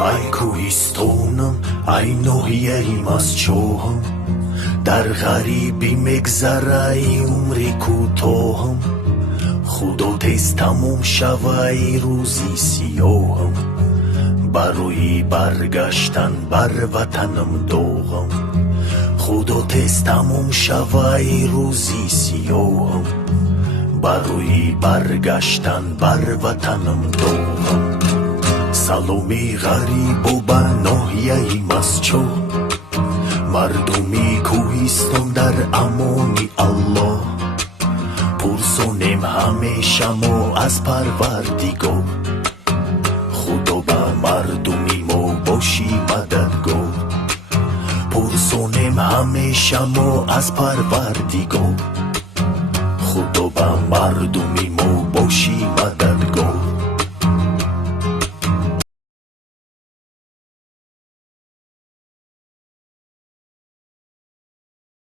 ای کوهستانم ای ناحیه‌ام از چاهم، در غریبی مگذره ای عمر کوتاهم، خدا تیز تموم شوه ای روزی سیاهم، برای برگشتن بر وطنم داغم، خدا تیز تموم شوه ای روزی سیاهم، برای برگشتن بر وطنم داغم. سلامی غریب و بر ناحیه‌ام از چاه، مردمی کوهستان در امانی الله، پرسانیم همیشه ما از پروردگار، خدا به مردمی ما باشی مددگار، پرسانیم همیشه ما از پروردگار، خدا به مردمی ما باشی مددگار.